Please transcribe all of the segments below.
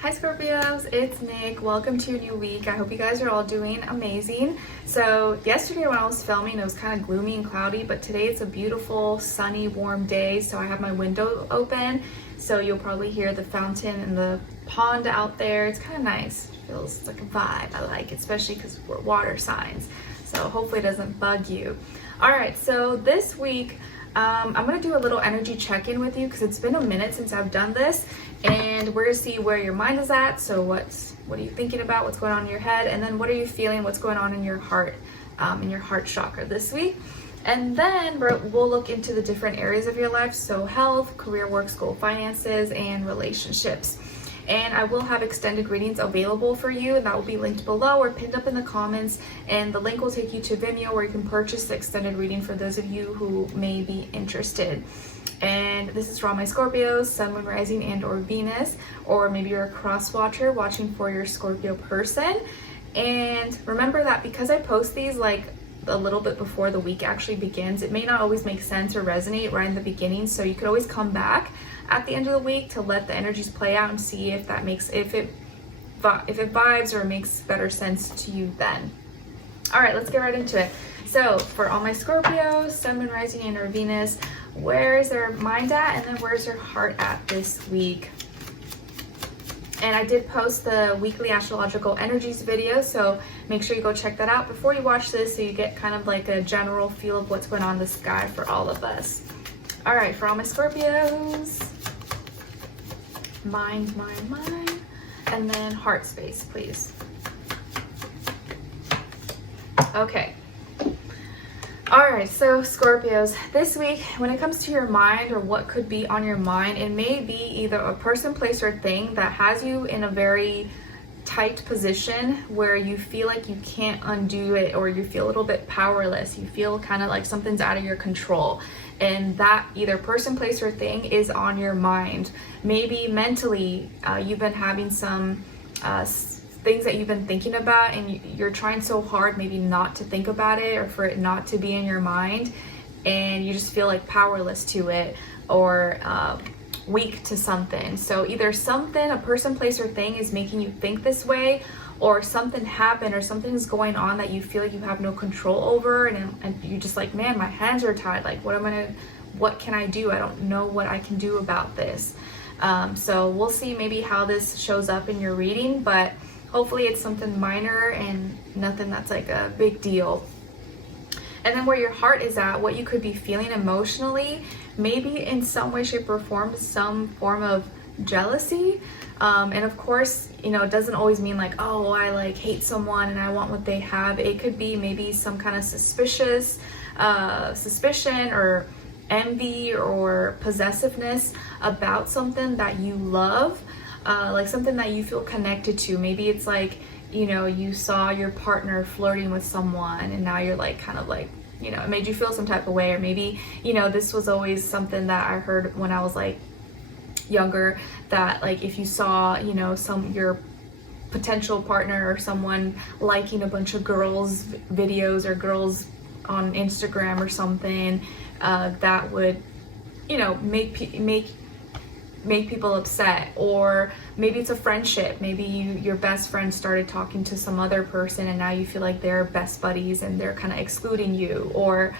Hi Scorpios, it's Nick. Welcome to a new week. I hope you guys are all doing amazing. So yesterday when I was filming, it was kind of gloomy and cloudy, but today it's a beautiful, sunny, warm day. So I have my window open. So you'll probably hear the fountain and the pond out there. It's kind of nice. It feels like a vibe I like, especially because we're water signs. So hopefully it doesn't bug you. All right, so this week, I'm gonna do a little energy check-in with you because it's been a minute since I've done this, and we're gonna see where your mind is at. So what are you thinking about, what's going on in your head, and then what are you feeling, what's going on in your heart chakra this week. And then we'll look into the different areas of your life, so health, career, work, school, finances, and relationships. And I will have extended readings available for you, and that will be linked below or pinned up in the comments. And the link will take you to Vimeo where you can purchase the extended reading for those of you who may be interested. And this is for all my Scorpios, Sun, Moon, Rising, and or Venus, or maybe you're a cross watcher watching for your Scorpio person. And remember that because I post these like a little bit before the week actually begins, it may not always make sense or resonate right in the beginning, so you could always come back at the end of the week to let the energies play out and see if that makes if it vibes or makes better sense to you then. All right, let's get right into it. So for all my Scorpios, Sun, Moon, Rising, and or Venus, where is their mind at, and then where's their heart at this week? And I did post the weekly astrological energies video, so make sure you go check that out before you watch this so you get kind of like a general feel of what's going on in the sky for all of us. All right, for all my Scorpios, mind, and then heart space, please. Okay. All right, so Scorpios, this week, when it comes to your mind or what could be on your mind, it may be either a person, place, or thing that has you in a very tight position where you feel like you can't undo it, or you feel a little bit powerless. You feel kind of like something's out of your control. And that either person, place, or thing is on your mind. Maybe mentally, you've been having some things that you've been thinking about, and you're trying so hard maybe not to think about it or for it not to be in your mind, and you just feel like powerless to it or weak to something. So either something, a person, place, or thing is making you think this way, or something happened or something's going on that you feel like you have no control over, and you just like, man, my hands are tied, like what can I do? I don't know what I can do about this. So we'll see maybe how this shows up in your reading, but hopefully it's something minor and nothing that's like a big deal. And then where your heart is at, what you could be feeling emotionally, maybe in some way, shape, or form, some form of jealousy. And of course, you know, it doesn't always mean like, oh, I like hate someone and I want what they have. It could be maybe some kind of suspicion or envy or possessiveness about something that you love, like something that you feel connected to. Maybe it's like, you know, you saw your partner flirting with someone and now you're like kind of like, you know, it made you feel some type of way. Or maybe, you know, this was always something that I heard when I was like younger, that like if you saw, you know, your potential partner or someone liking a bunch of girls videos or girls on Instagram or something, that would, you know, make people upset. Or maybe it's a friendship. Maybe your best friend started talking to some other person and now you feel like they're best buddies and they're kind of excluding you. Or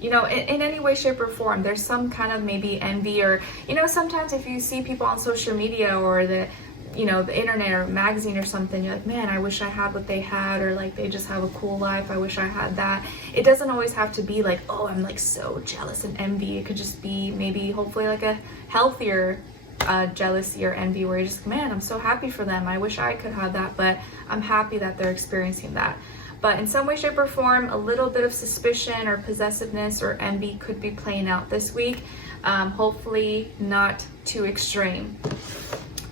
you know, in any way, shape, or form, there's some kind of maybe envy. Or, you know, sometimes if you see people on social media or the internet or magazine or something, you're like, man, I wish I had what they had, or like they just have a cool life, I wish I had that. It doesn't always have to be like, oh, I'm like so jealous and envy. It could just be maybe hopefully like a healthier jealousy or envy, where you're just, man, I'm so happy for them, I wish I could have that, but I'm happy that they're experiencing that. But in some way, shape, or form, a little bit of suspicion or possessiveness or envy could be playing out this week. Hopefully not too extreme.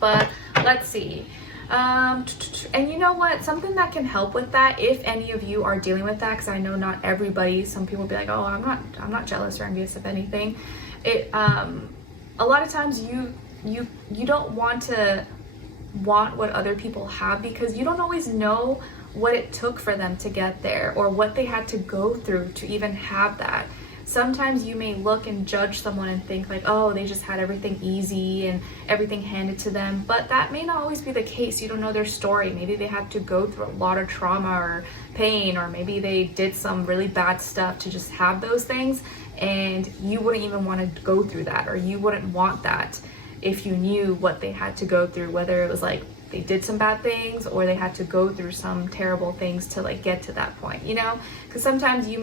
But let's see. And you know what? Something that can help with that, if any of you are dealing with that, because I know not everybody, some people will be like, oh, I'm not jealous or envious of anything. A lot of times you don't want to want what other people have, because you don't always know what it took for them to get there or what they had to go through to even have that. sometimes you may look and judge someone and think like, oh, they just had everything easy and everything handed to them, but that may not always be the case. You don't know their story. Maybe they had to go through a lot of trauma or pain, or maybe they did some really bad stuff to just have those things, and you wouldn't even want to go through that, or you wouldn't want that if you knew what they had to go through, whether it was like they did some bad things or they had to go through some terrible things to like get to that point, you know? Because sometimes you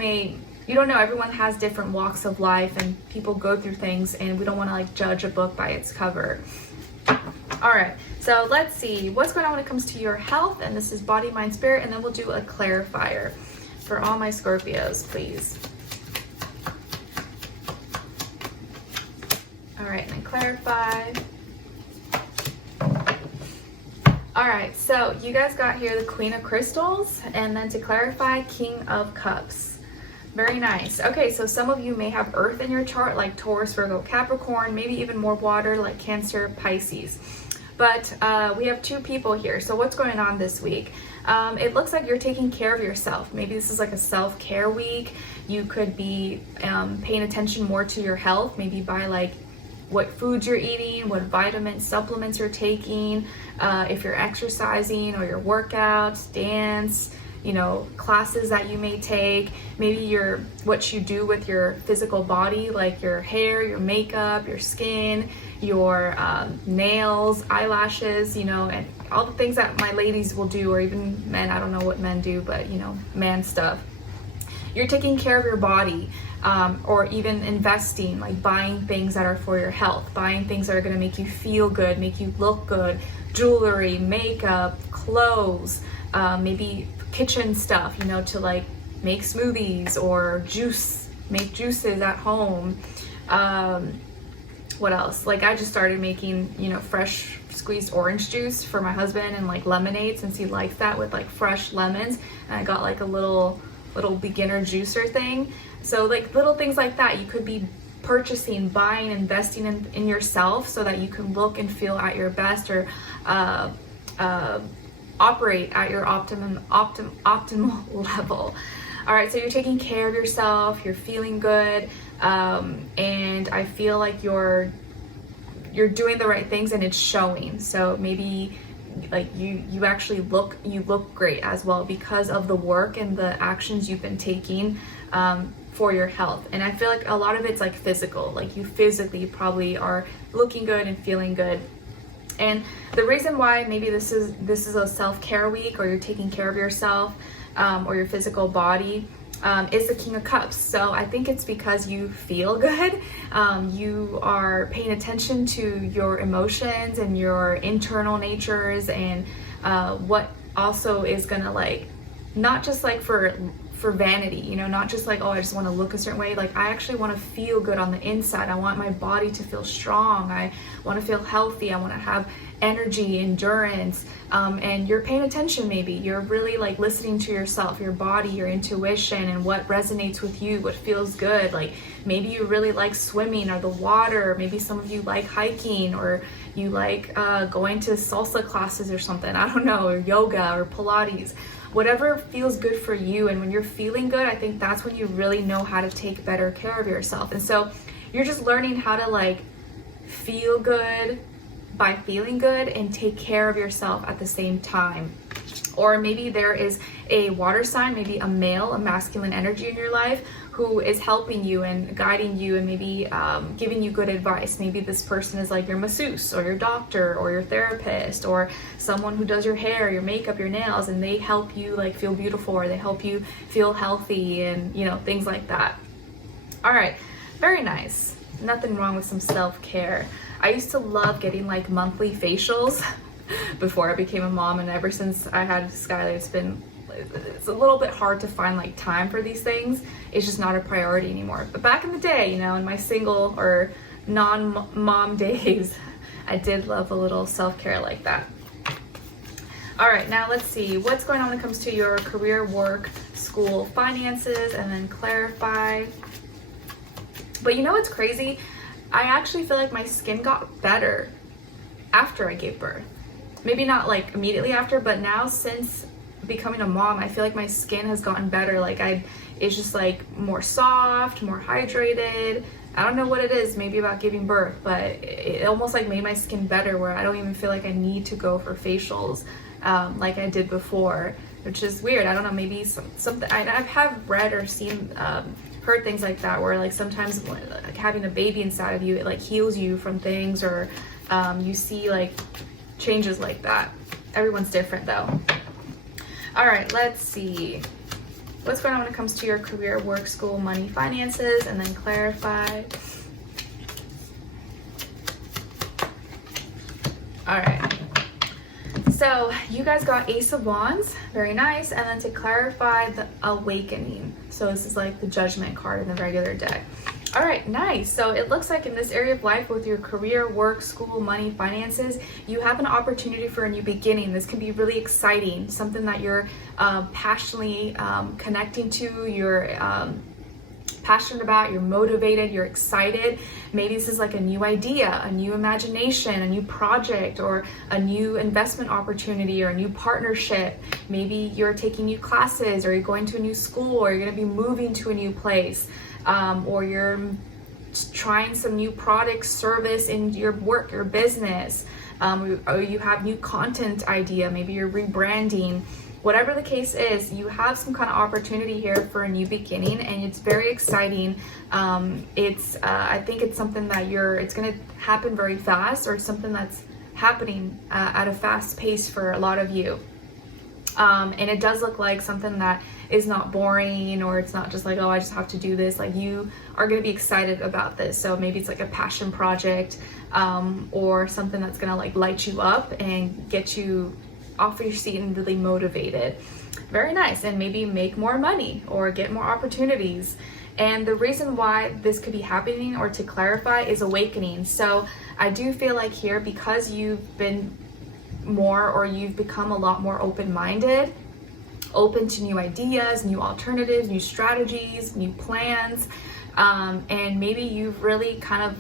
don't know, everyone has different walks of life and people go through things, and we don't want to like judge a book by its cover. All right, so let's see what's going on when it comes to your health, and this is body, mind, spirit, and then we'll do a clarifier for all my Scorpios, please. All right, and then clarify. All right, so you guys got here the Queen of Crystals, and then to clarify, King of Cups. Very nice. Okay, so some of you may have earth in your chart, like Taurus, Virgo, Capricorn, maybe even more water, like Cancer, Pisces. But we have two people here. So what's going on this week? It looks like you're taking care of yourself. Maybe this is like a self-care week. You could be paying attention more to your health, maybe by like what foods you're eating, what vitamins, supplements you're taking, if you're exercising or your workouts, dance, you know, classes that you may take, maybe what you do with your physical body, like your hair, your makeup, your skin, your nails, eyelashes, you know, and all the things that my ladies will do, or even men. I don't know what men do, but you know, man stuff. You're taking care of your body, or even investing, like buying things that are for your health, buying things that are going to make you feel good, make you look good, jewelry, makeup, clothes, maybe kitchen stuff, you know, to like make smoothies or make juices at home. What else? Like I just started making, you know, fresh squeezed orange juice for my husband, and like lemonade, since he likes that, with like fresh lemons. And I got like a little beginner juicer thing. So like little things like that you could be purchasing, buying, investing in yourself, so that you can look and feel at your best, or operate at your optimal level. All right, so you're taking care of yourself, you're feeling good, and I feel like you're doing the right things, and it's showing. So maybe like you actually look great as well, because of the work and the actions you've been taking for your health. And I feel like a lot of it's like physical, like you physically probably are looking good and feeling good. And the reason why maybe this is a self-care week, or you're taking care of yourself, or your physical body, is the King of Cups. So I think it's because you feel good. You are paying attention to your emotions and your internal natures, and what also is gonna like, not just like for vanity, you know, not just like, oh, I just want to look a certain way. Like I actually want to feel good on the inside. I want my body to feel strong. I want to feel healthy. I want to have energy, endurance, and you're paying attention. Maybe you're really like listening to yourself, your body, your intuition, and what resonates with you, what feels good. Like maybe you really like swimming or the water. Maybe some of you like hiking, or you like going to salsa classes or something. I don't know, or yoga or Pilates. Whatever feels good for you. And when you're feeling good, I think that's when you really know how to take better care of yourself. And so you're just learning how to like feel good by feeling good, and take care of yourself at the same time. Or maybe there is a water sign, maybe a masculine energy in your life, who is helping you and guiding you, and maybe giving you good advice. Maybe this person is like your masseuse, or your doctor, or your therapist, or someone who does your hair, your makeup, your nails, and they help you like feel beautiful, or they help you feel healthy, and you know, things like that. All right, very nice. Nothing wrong with some self-care. I used to love getting like monthly facials before I became a mom, and ever since I had Skylar, it's a little bit hard to find like time for these things. It's just not a priority anymore. But back in the day, you know, in my single or non-mom days, I did love a little self-care like that. All right, now let's see what's going on when it comes to your career, work, school, finances, and then clarify. But you know what's crazy? I actually feel like my skin got better after I gave birth. Maybe not like immediately after, but now since becoming a mom, I feel like my skin has gotten better. Like it's just like more soft, more hydrated. I don't know what it is, maybe about giving birth, but it almost like made my skin better where I don't even feel like I need to go for facials like I did before, which is weird. I don't know, maybe something, I have read or seen, heard things like that where like sometimes like having a baby inside of you, it like heals you from things, or you see like changes like that. Everyone's different though. All right, let's see. What's going on when it comes to your career, work, school, money, finances, and then clarify. All right. So you guys got Ace of Wands, very nice. And then to clarify, the Awakening. So this is like the Judgment card in the regular deck. All right, nice. So it looks like in this area of life with your career, work, school, money, finances, you have an opportunity for a new beginning. This can be really exciting, something that you're passionately connecting to, you're passionate about, you're motivated, you're excited. Maybe this is like a new idea, a new imagination, a new project, or a new investment opportunity, or a new partnership. Maybe you're taking new classes, or you're going to a new school, or you're going to be moving to a new place. Or you're trying some new product, service in your work, your business, or you have new content idea, maybe you're rebranding. Whatever the case is, you have some kind of opportunity here for a new beginning, and it's very exciting. I think it's something that it's going to happen very fast, or it's something that's happening at a fast pace for a lot of you. And it does look like something that is not boring, or it's not just like, oh, I just have to do this. Like, you are going to be excited about this. So maybe it's like a passion project, or something that's going to like light you up and get you off your seat and really motivated. Very nice. And maybe make more money or get more opportunities. And the reason why this could be happening, or to clarify, is awakening. So I do feel like here, because you've been more, or you've become a lot more open-minded, open to new ideas, new alternatives, new strategies, new plans, and maybe you've really kind of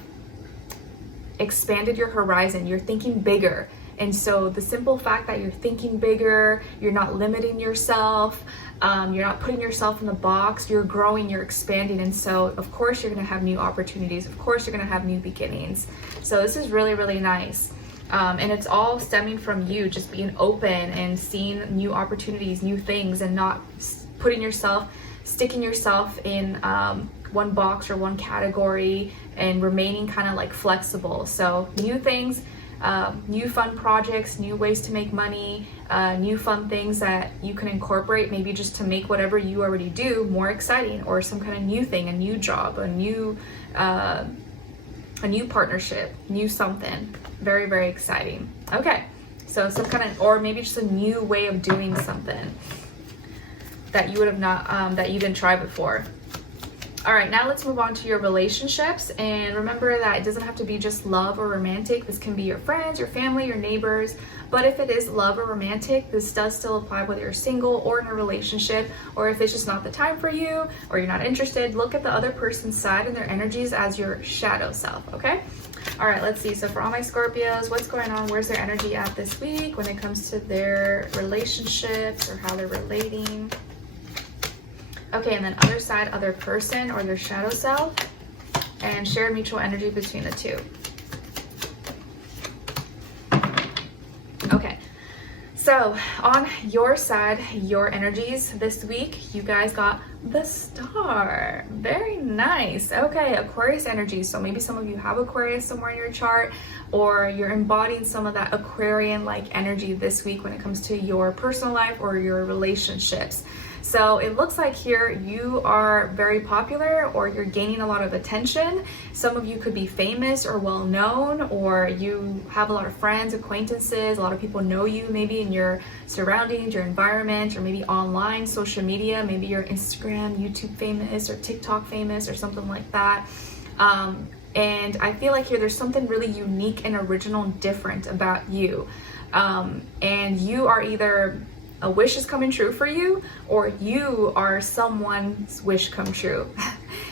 expanded your horizon. You're thinking bigger. And so the simple fact that you're thinking bigger, you're not limiting yourself, you're not putting yourself in the box, you're growing, you're expanding. And so of course you're going to have new opportunities. Of course you're going to have new beginnings. So this is really, really nice. And it's all stemming from you just being open and seeing new opportunities, new things, and not sticking yourself in one box or one category, and remaining kind of like flexible. So new things, new fun projects, new ways to make money, new fun things that you can incorporate, maybe just to make whatever you already do more exciting, or some kind of new thing, a new job, a new partnership, new something. Very, very exciting. Okay, so some kind of, or maybe just a new way of doing something that you would have not, that you didn't try before. All right, now let's move on to your relationships. And remember that it doesn't have to be just love or romantic. This can be your friends, your family, your neighbors. But if it is love or romantic, this does still apply whether you're single or in a relationship, or if it's just not the time for you, or you're not interested. Look at the other person's side and their energies as your shadow self, okay? All right, let's see. So for all my Scorpios, what's going on? Where's their energy at this week when it comes to their relationships, or how they're relating? Okay, and then other side, other person, or their shadow self, and shared mutual energy between the two. Okay, so on your side, your energies this week, you guys got the Star. Very nice. Okay, Aquarius energy. So maybe some of you have Aquarius somewhere in your chart, or you're embodying some of that Aquarian-like energy this week when it comes to your personal life or your relationships. So it looks like here you are very popular, or you're gaining a lot of attention. Some of you could be famous or well known, or you have a lot of friends, acquaintances, a lot of people know you maybe in your surroundings, your environment, or maybe online, social media. Maybe you're Instagram, YouTube famous, or TikTok famous, or something like that. And I feel like here there's something really unique and original and different about you. And you are either a wish is coming true for you, or you are someone's wish come true.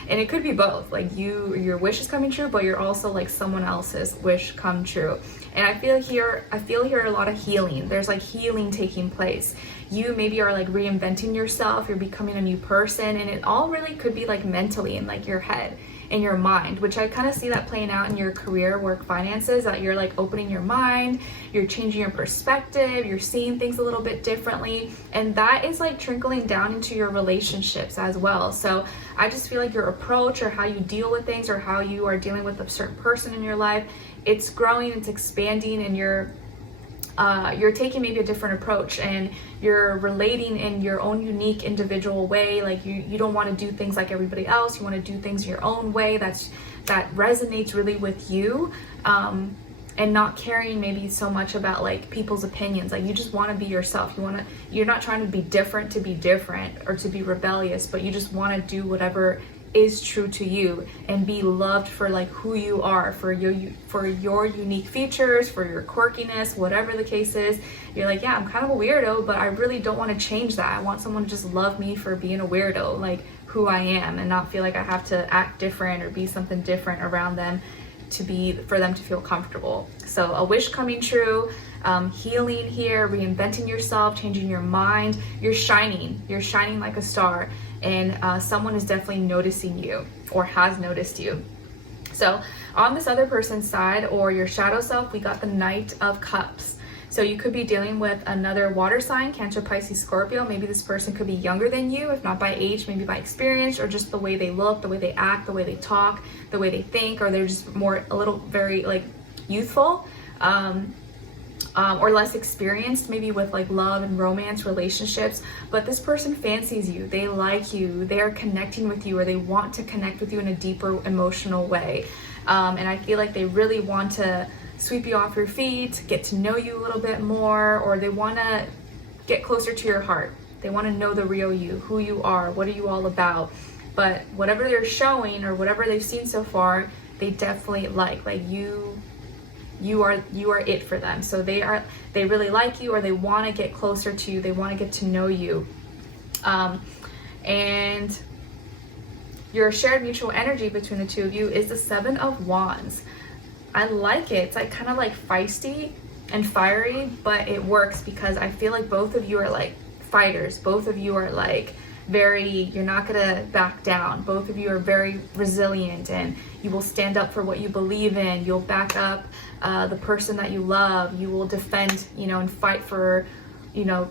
And it could be both, like your wish is coming true, but you're also like someone else's wish come true. And I feel here a lot of healing. There's like healing taking place. You maybe are like reinventing yourself, you're becoming a new person, and it all really could be like mentally in like your head and your mind, which I kind of see that playing out in your career, work, finances, that you're like opening your mind, you're changing your perspective, you're seeing things a little bit differently, and that is like trickling down into your relationships as well. So I just feel like your approach or how you deal with things or how you are dealing with a certain person in your life, it's growing, it's expanding, and you're taking maybe a different approach, and you're relating in your own unique individual way. Like you don't want to do things like everybody else. You want to do things your own way that resonates really with you, and not caring maybe so much about like people's opinions. Like you just want to be yourself. You're not trying to be different or to be rebellious, but you just want to do whatever is true to you and be loved for like who you are, for your unique features, for your quirkiness, whatever the case is. You're like, yeah, I'm kind of a weirdo, but I really don't want to change that. I want someone to just love me for being a weirdo, like who I am, and not feel like I have to act different or be something different around them for them to feel comfortable. So a wish coming true, healing here, reinventing yourself, changing your mind. You're shining like a star, and someone is definitely noticing you or has noticed you. So on this other person's side, or your shadow self, we got the Knight of Cups. So you could be dealing with another water sign, Cancer, Pisces, Scorpio. Maybe this person could be younger than you, if not by age, maybe by experience, or just the way they look, the way they act, the way they talk, the way they think, or they're just very like youthful, or less experienced maybe with like love and romance relationships. But this person fancies you, they like you, they are connecting with you, or they want to connect with you in a deeper emotional way. And I feel like they really want to sweep you off your feet, get to know you a little bit more, or they want to get closer to your heart. They want to know the real you, who you are, what are you all about. But whatever they're showing or whatever they've seen so far, they definitely like you are it for them. So they really like you, or they want to get closer to you, they want to get to know you. And your shared mutual energy between the two of you is the Seven of Wands. I like it. It's like kind of like feisty and fiery, but it works because I feel like both of you are like fighters. Both of you are like you're not gonna back down. Both of you are very resilient, and you will stand up for what you believe in. You'll back up the person that you love. You will defend, and fight for,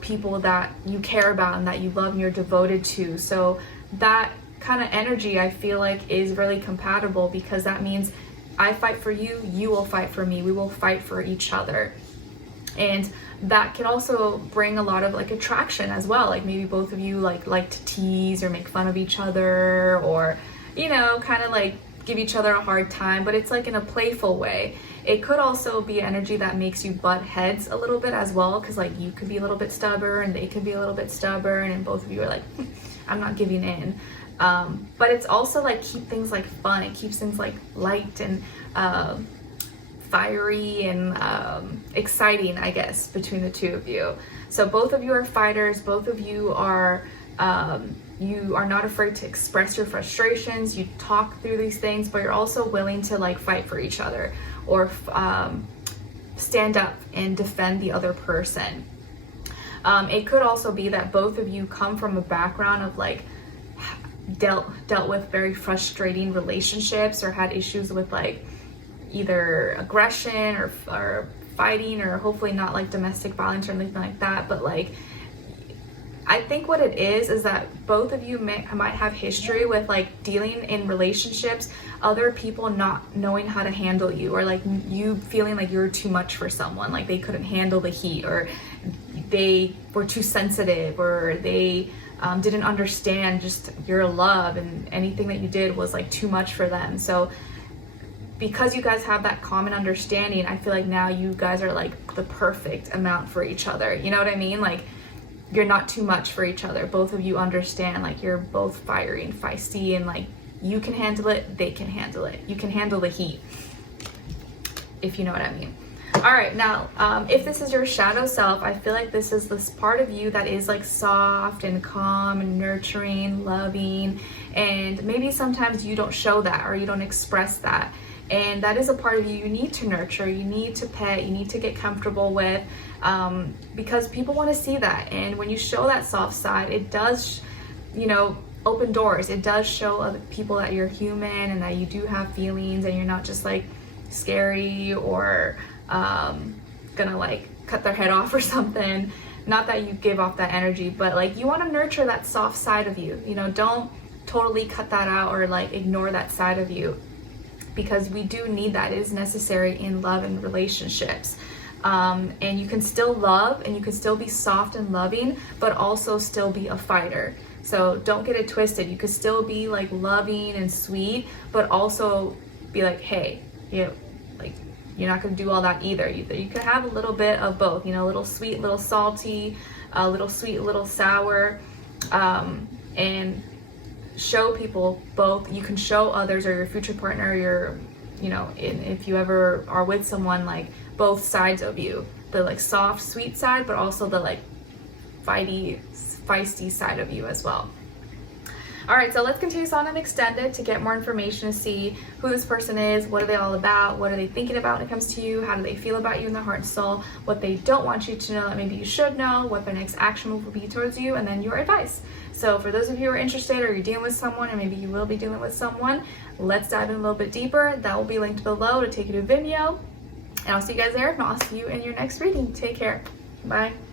people that you care about and that you love and you're devoted to. So that kind of energy, I feel like, is really compatible, because that means I fight for you, you will fight for me, we will fight for each other. And that can also bring a lot of like attraction as well. Like maybe both of you like to tease or make fun of each other, or kind of like give each other a hard time, but it's like in a playful way. It could also be energy that makes you butt heads a little bit as well, because like you could be a little bit stubborn, they could be a little bit stubborn, and both of you are like, I'm not giving in. But it's also like keep things like fun. It keeps things like light and fiery and exciting, I guess, between the two of you. So both of you are fighters. Both of you are not afraid to express your frustrations. You talk through these things, but you're also willing to like fight for each other, or stand up and defend the other person. It could also be that both of you come from a background of like dealt with very frustrating relationships, or had issues with like either aggression or fighting, or hopefully not like domestic violence or anything like that. But like I think what it is that both of you might have history with like dealing in relationships, other people not knowing how to handle you, or like you feeling like you're too much for someone, like they couldn't handle the heat, or they were too sensitive, or they didn't understand just your love, and anything that you did was like too much for them. So because you guys have that common understanding, I feel like now you guys are like the perfect amount for each other. You know what I mean? Like you're not too much for each other. Both of you understand, like you're both fiery and feisty, and like you can handle it, they can handle it. You can handle the heat, if you know what I mean. All right, now, if this is your shadow self, I feel like this is this part of you that is like soft and calm and nurturing, loving, and maybe sometimes you don't show that or you don't express that. And that is a part of you you need to nurture, you need to pet, you need to get comfortable with, because people want to see that. And when you show that soft side, it does, open doors. It does show other people that you're human and that you do have feelings and you're not just like scary or gonna like cut their head off or something. Not that you give off that energy, but like you want to nurture that soft side of you. Don't totally cut that out or like ignore that side of you, because we do need that. It is necessary in love and relationships. And you can still love and you can still be soft and loving, but also still be a fighter. So don't get it twisted. You could still be like loving and sweet, but also be like, hey, you're not going to do all that either. You could have a little bit of both, a little sweet, a little salty, a little sweet, a little sour, and show people both. You can show others or your future partner, if you ever are with someone, like both sides of you, the like soft, sweet side, but also the like feisty side of you as well. All right, so let's continue this on and extend it to get more information, to see who this person is, what are they all about, what are they thinking about when it comes to you, how do they feel about you in their heart and soul, what they don't want you to know that maybe you should know, what their next action move will be towards you, and then your advice. So for those of you who are interested or you're dealing with someone, or maybe you will be dealing with someone, let's dive in a little bit deeper. That will be linked below to take you to Vimeo. And I'll see you guys there, and I'll see you in your next reading. Take care. Bye.